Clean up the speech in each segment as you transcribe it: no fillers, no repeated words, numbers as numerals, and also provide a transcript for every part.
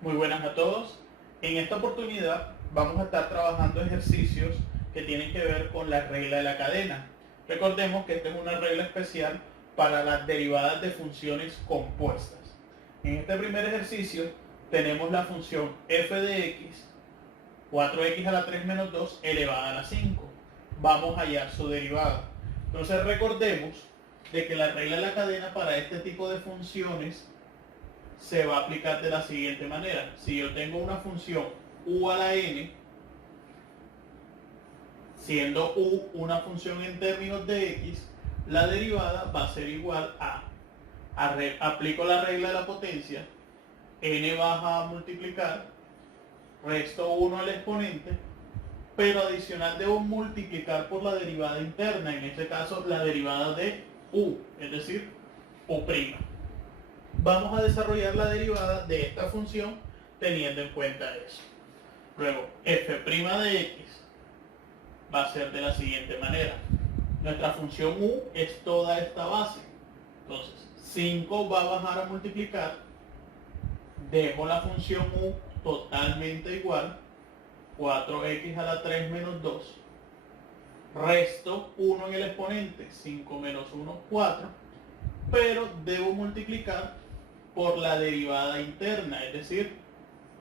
Muy buenas a todos. En esta oportunidad vamos a estar trabajando ejercicios que tienen que ver con la regla de la cadena. Recordemos que esta es una regla especial para las derivadas de funciones compuestas. En este primer ejercicio tenemos la función f de x, 4x a la 3 menos 2 elevada a la 5. Vamos a hallar su derivada. Entonces recordemos de que la regla de la cadena para este tipo de funciones se va a aplicar de la siguiente manera. Si yo tengo una función u a la n, siendo u una función en términos de x, la derivada va a ser igual a aplico la regla de la potencia, n baja a multiplicar, resto 1 al exponente, pero adicional debo multiplicar por la derivada interna, en este caso la derivada de u, es decir, u'. Vamos a desarrollar la derivada de esta función teniendo en cuenta eso. Luego, f' de x va a ser de la siguiente manera. Nuestra función u es toda esta base. Entonces, 5 va a bajar a multiplicar. Dejo la función u totalmente igual. 4x a la 3 menos 2. Resto 1 en el exponente. 5 menos 1, 4. Pero debo multiplicar por la derivada interna, es decir,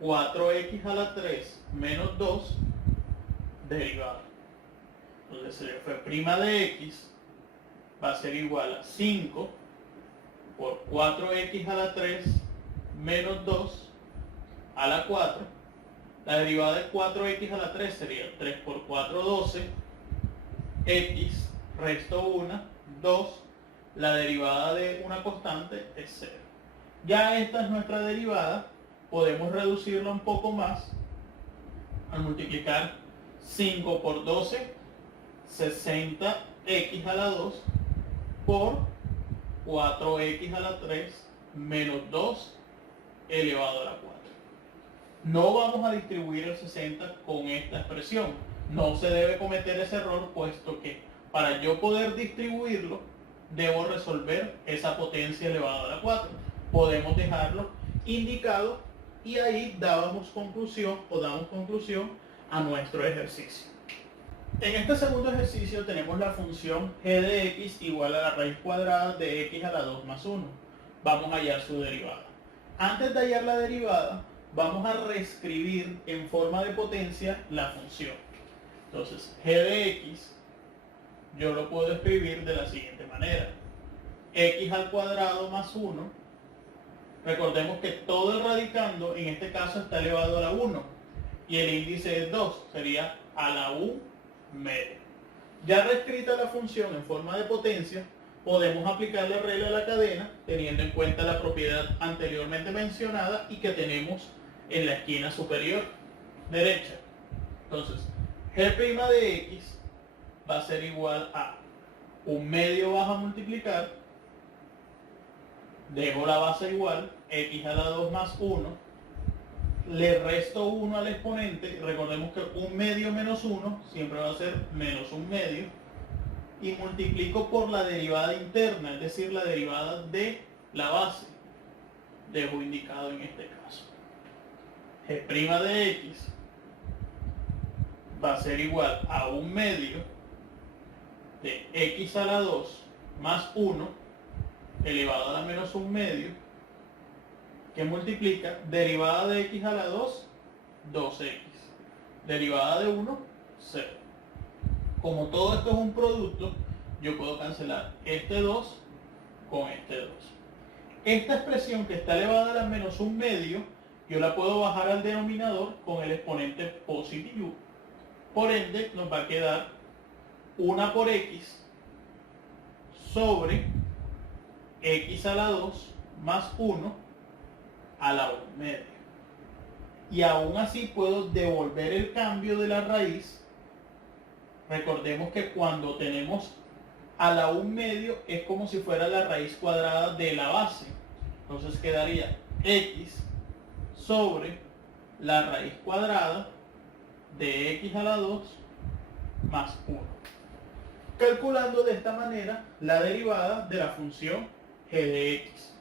4x a la 3 menos 2 derivada. Entonces el f' de x va a ser igual a 5 por 4x a la 3 menos 2 a la 4. La derivada de 4x a la 3 sería 3 por 4, 12. X, resto 1, 2. La derivada de una constante es 0. Ya esta es nuestra derivada. Podemos reducirla un poco más al multiplicar 5 por 12, 60x a la 2 por 4x a la 3 menos 2 elevado a la 4. No vamos a distribuir el 60 con esta expresión. No se debe cometer ese error, puesto que para yo poder distribuirlo, debo resolver esa potencia elevada a la 4. Podemos dejarlo indicado y ahí damos conclusión a nuestro ejercicio. En este segundo ejercicio tenemos la función g de x igual a la raíz cuadrada de x a la 2 más 1. Vamos a hallar su derivada. Antes de hallar la derivada, vamos a reescribir en forma de potencia la función. Entonces, g de x yo lo puedo escribir de la siguiente manera. X al cuadrado más 1. Recordemos que todo el radicando en este caso está elevado a la 1 y el índice es 2, sería a la u media. Ya reescrita la función en forma de potencia, podemos aplicar la regla de la cadena teniendo en cuenta la propiedad anteriormente mencionada y que tenemos en la esquina superior derecha. Entonces, g' de x va a ser igual a un medio bajo a multiplicar, dejo la base igual, x a la 2 más 1, le resto 1 al exponente, recordemos que un medio menos 1 siempre va a ser menos un medio, y multiplico por la derivada interna, es decir, la derivada de la base, dejo indicado en este caso. G' de x va a ser igual a un medio de x a la 2 más 1 elevado a la menos un medio, que multiplica derivada de x a la 2, 2x, derivada de 1, 0. Como todo esto es un producto, yo puedo cancelar este 2 con este 2. Esta expresión que está elevada a la menos un medio, yo la puedo bajar al denominador con el exponente positivo. Por ende, nos va a quedar 1 por x sobre x a la 2 más 1 a la 1 media. Y aún así puedo devolver el cambio de la raíz. Recordemos que cuando tenemos a la 1 medio es como si fuera la raíz cuadrada de la base. Entonces quedaría x sobre la raíz cuadrada de x a la 2 más 1. Calculando de esta manera la derivada de la función g de x.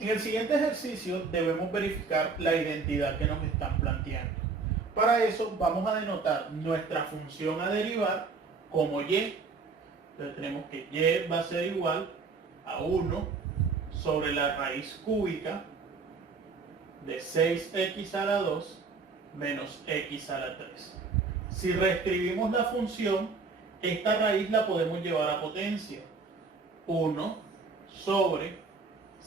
En el siguiente ejercicio debemos verificar la identidad que nos están planteando. Para eso vamos a denotar nuestra función a derivar como y. Entonces tenemos que y va a ser igual a 1 sobre la raíz cúbica de 6x a la 2 menos x a la 3. Si reescribimos la función, esta raíz la podemos llevar a potencia. 1 sobre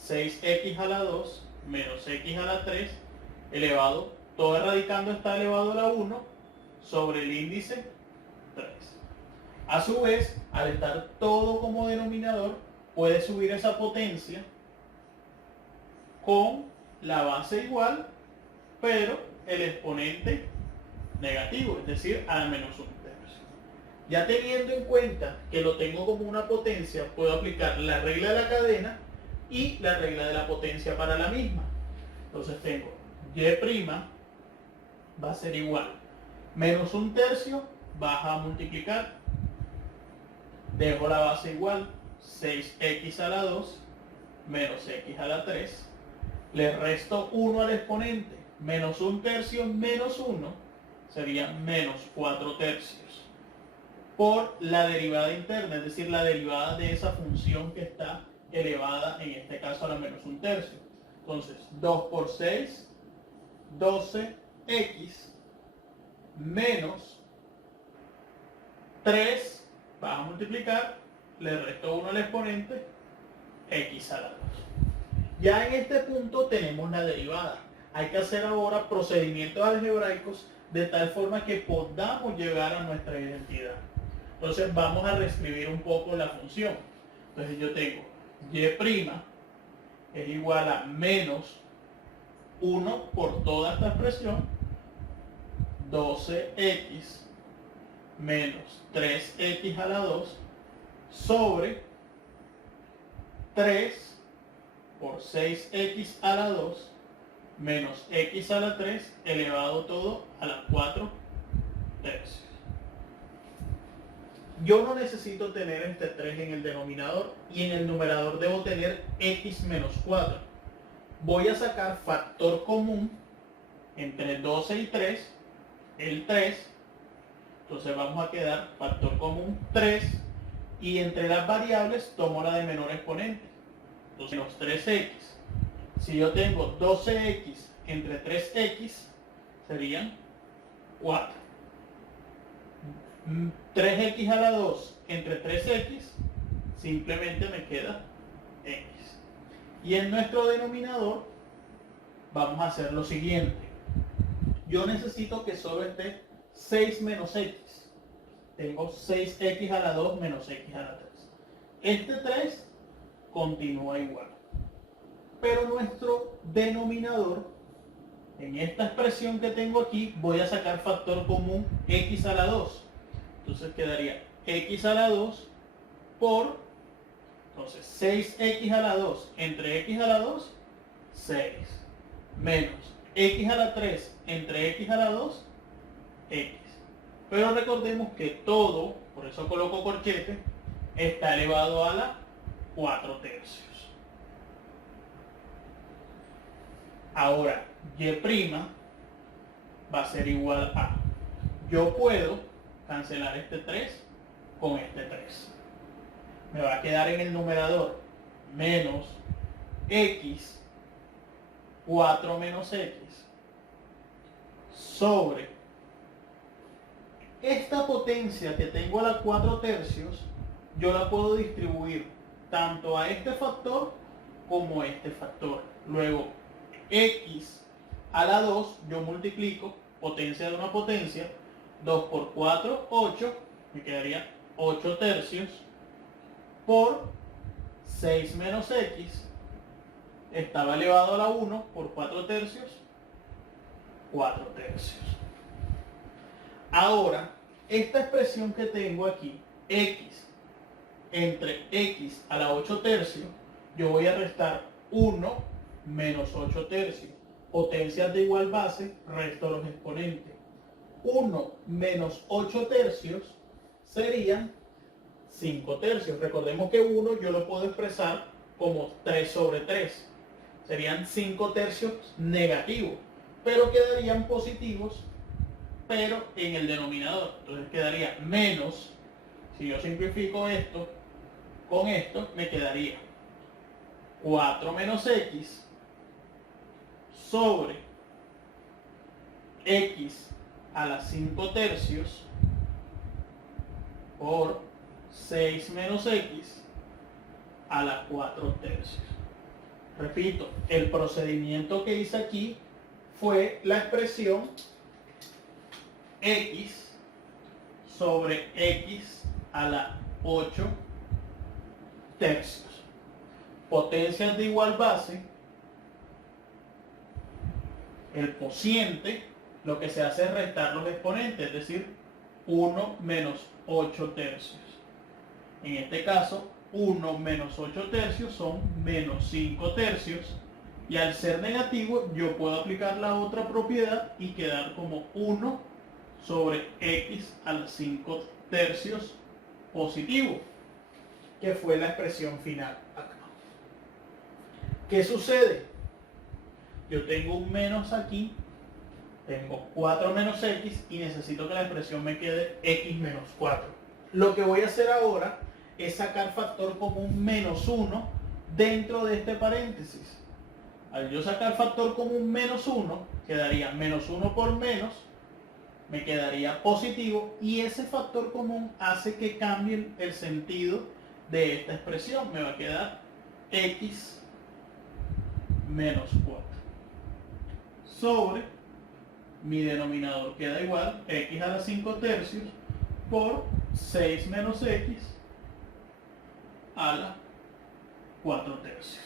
6x a la 2 menos x a la 3 elevado, todo radicando está elevado a la 1 sobre el índice 3. A su vez, al estar todo como denominador, puede subir esa potencia con la base igual, pero el exponente negativo, es decir, a la menos 1 tercio. Ya teniendo en cuenta que lo tengo como una potencia, puedo aplicar la regla de la cadena y la regla de la potencia para la misma. Entonces tengo y' va a ser igual. Menos 1 tercio, baja a multiplicar. Dejo la base igual, 6x a la 2 menos x a la 3. Le resto 1 al exponente. Menos 1 tercio menos 1 sería menos 4 tercios. Por la derivada interna, es decir, la derivada de esa función que está elevada, en este caso a la menos 1 tercio. Entonces, 2 por 6, 12x menos 3, vas a multiplicar, le resto 1 al exponente, x a la 2. Ya en este punto tenemos la derivada. Hay que hacer ahora procedimientos algebraicos de tal forma que podamos llegar a nuestra identidad. Entonces vamos a reescribir un poco la función. Entonces yo tengo y' es igual a menos 1 por toda esta expresión, 12x menos 3x a la 2 sobre 3 por 6x a la 2 menos x a la 3 elevado todo a la 4 tercios. Yo no necesito tener este 3 en el denominador y en el numerador debo tener x menos 4. Voy a sacar factor común entre 12 y 3, el 3. Entonces vamos a quedar factor común 3 y entre las variables tomo la de menor exponente. Entonces menos 3x. Si yo tengo 12x entre 3x serían 4. 3x a la 2 entre 3x simplemente me queda x. Y en nuestro denominador vamos a hacer lo siguiente. Yo necesito que solo esté 6 menos x. Tengo 6x a la 2 menos x a la 3. Este 3 continúa igual. Pero nuestro denominador, en esta expresión que tengo aquí, voy a sacar factor común x a la 2. Entonces quedaría x a la 2 por, entonces 6x a la 2 entre x a la 2, 6, menos x a la 3 entre x a la 2, x. Pero recordemos que todo, por eso coloco corchete, está elevado a la 4 tercios. Ahora, y' va a ser igual a, yo puedo cancelar este 3 con este 3. Me va a quedar en el numerador menos x, 4 menos x, sobre esta potencia que tengo a la 4 tercios, yo la puedo distribuir tanto a este factor como a este factor. Luego, x a la 2, yo multiplico potencia de una potencia, 2 por 4, 8, me quedaría 8 tercios, por 6 menos x, estaba elevado a la 1 por 4 tercios, 4 tercios. Ahora, esta expresión que tengo aquí, x entre x a la 8 tercios, yo voy a restar 1 menos 8 tercios. Potencias de igual base, resto los exponentes. 1 menos 8 tercios serían 5 tercios. Recordemos que 1 yo lo puedo expresar como 3 sobre 3. serían 5 tercios negativos, pero quedarían positivos, pero en el denominador. Entonces quedaría menos, si yo simplifico esto, con esto me quedaría 4 menos x sobre x a la 5 tercios por 6 menos x a la 4 tercios. Repito, el procedimiento que hice aquí fue la expresión x sobre x a la 8 tercios. Potencias de igual base, el cociente, lo que se hace es restar los exponentes, es decir, 1 menos 8 tercios. En este caso, 1 menos 8 tercios son menos 5 tercios. Y al ser negativo, yo puedo aplicar la otra propiedad y quedar como 1 sobre x a la 5 tercios positivo, que fue la expresión final acá. ¿Qué sucede? Yo tengo un menos aquí, tengo 4 menos x y necesito que la expresión me quede x menos 4. Lo que voy a hacer ahora es sacar factor común menos 1 dentro de este paréntesis. Al yo sacar factor común menos 1, quedaría menos 1 por menos, me quedaría positivo, y ese factor común hace que cambie el sentido de esta expresión. Me va a quedar x menos 4 sobre mi denominador queda igual x a la 5 tercios por 6 menos x a la 4 tercios,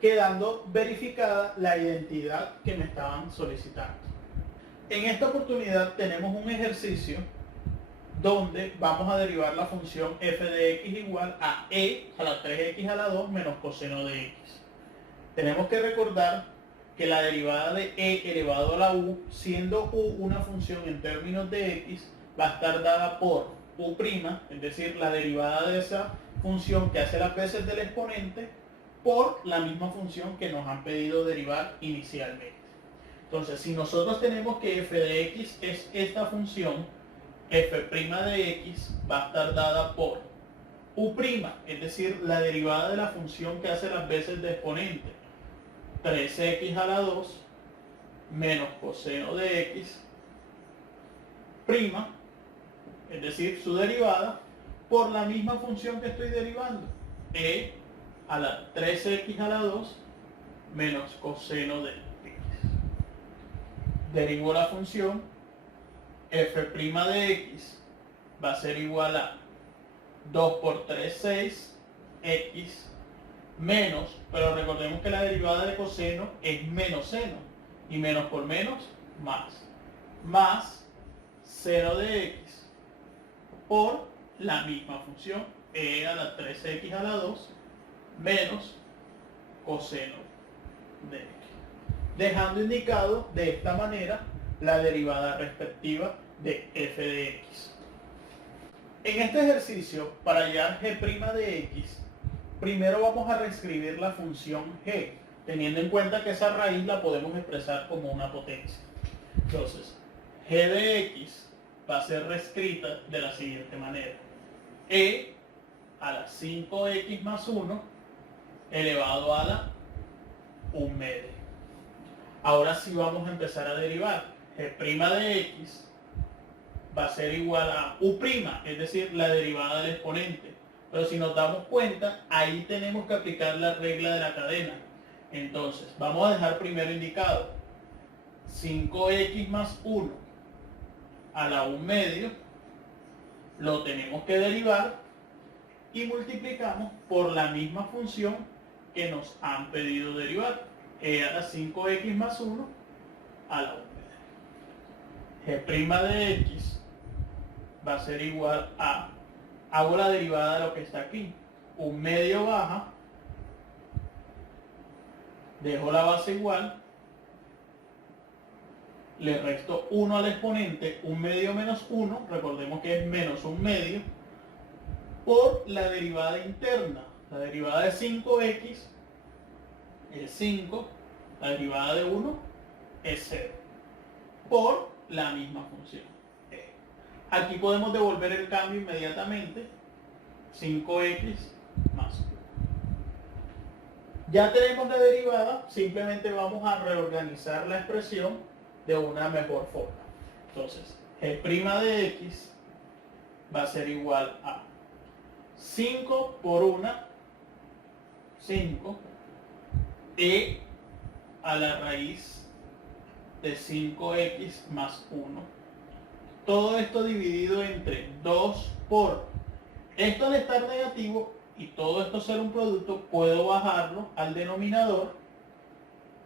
quedando verificada la identidad que me estaban solicitando. En esta oportunidad tenemos un ejercicio donde vamos a derivar la función f de x igual a e a la 3x a la 2 menos coseno de x. Tenemos que recordar que la derivada de e elevado a la u, siendo u una función en términos de x, va a estar dada por u', es decir, la derivada de esa función que hace las veces del exponente, por la misma función que nos han pedido derivar inicialmente. Entonces, si nosotros tenemos que f de x es esta función, f' de x va a estar dada por u', es decir, la derivada de la función que hace las veces de exponente, 3x a la 2 menos coseno de x', es decir, su derivada, por la misma función que estoy derivando, e a la 3x a la 2 menos coseno de x. Derivo la función, f' de x va a ser igual a 2 por 3, 6, x menos, pero recordemos que la derivada de coseno es menos seno, y menos por menos, más seno de x por la misma función, e a la 3x a la 2 menos coseno de x, dejando indicado de esta manera la derivada respectiva de f de x. En este ejercicio, para hallar g' de x, primero vamos a reescribir la función g, teniendo en cuenta que esa raíz la podemos expresar como una potencia. Entonces, g de x va a ser reescrita de la siguiente manera: e a la 5x más 1 elevado a la 1/2. Ahora sí vamos a empezar a derivar. G' de x va a ser igual a u', es decir, la derivada del exponente. Pero si nos damos cuenta, ahí tenemos que aplicar la regla de la cadena. Entonces, vamos a dejar primero indicado 5x más 1 a la 1/2, lo tenemos que derivar y multiplicamos por la misma función que nos han pedido derivar, e a la 5x más 1 a la 1/2. G' de x va a ser igual a, hago la derivada de lo que está aquí, 1/2 baja, dejo la base igual, le resto 1 al exponente, 1/2 menos 1, recordemos que es menos 1/2, por la derivada interna, la derivada de 5x es 5, la derivada de 1 es 0, por la misma función. Aquí podemos devolver el cambio inmediatamente, 5x más 1. Ya tenemos la derivada, simplemente vamos a reorganizar la expresión de una mejor forma. Entonces, g' de x va a ser igual a 5 por 1, 5, e a la raíz de 5x más 1. Todo esto dividido entre 2 por, esto al estar negativo y todo esto ser un producto, puedo bajarlo al denominador,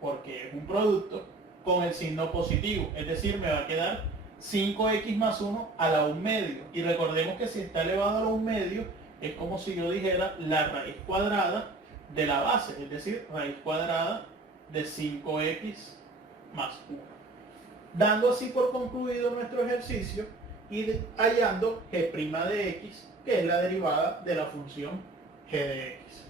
porque es un producto, con el signo positivo. Es decir, me va a quedar 5x más 1 a la 1 medio. Y recordemos que si está elevado a la 1 medio, es como si yo dijera la raíz cuadrada de la base, es decir, raíz cuadrada de 5x más 1. Dando así por concluido nuestro ejercicio y hallando g' de x, que es la derivada de la función g de x.